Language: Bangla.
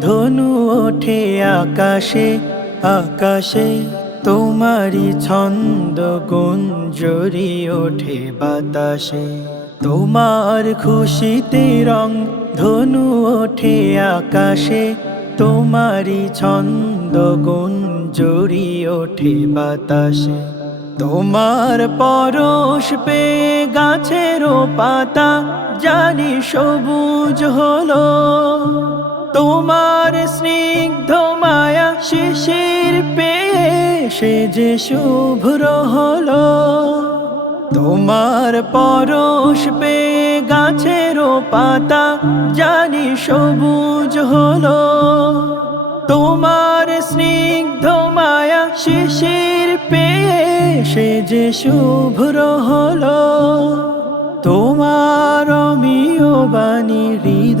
ধনু ওঠে আকাশে আকাশে তোমারই ছন্দ গুঞ্জরি ওঠে বাতাসে। তোমার খুশিতে রং ধনু ওঠে আকাশে, তোমারই ছন্দ গুঞ্জরি ওঠে বাতাসে। তোমার পরশ পে গাছেরও পাতা, জানি সবুজ হলো। তোমার স্নিগ্ধ মায়া শিশির পেয়ে সে যে শুভ্র হলো। তোমার পরশ পে গাছেরও পাতা জানি সবুজ হলো। তোমার স্নিগ্ধ মায়া শিশির পেয়ে সে যে শুভ্র হলো। তোমার অমিয় বাণী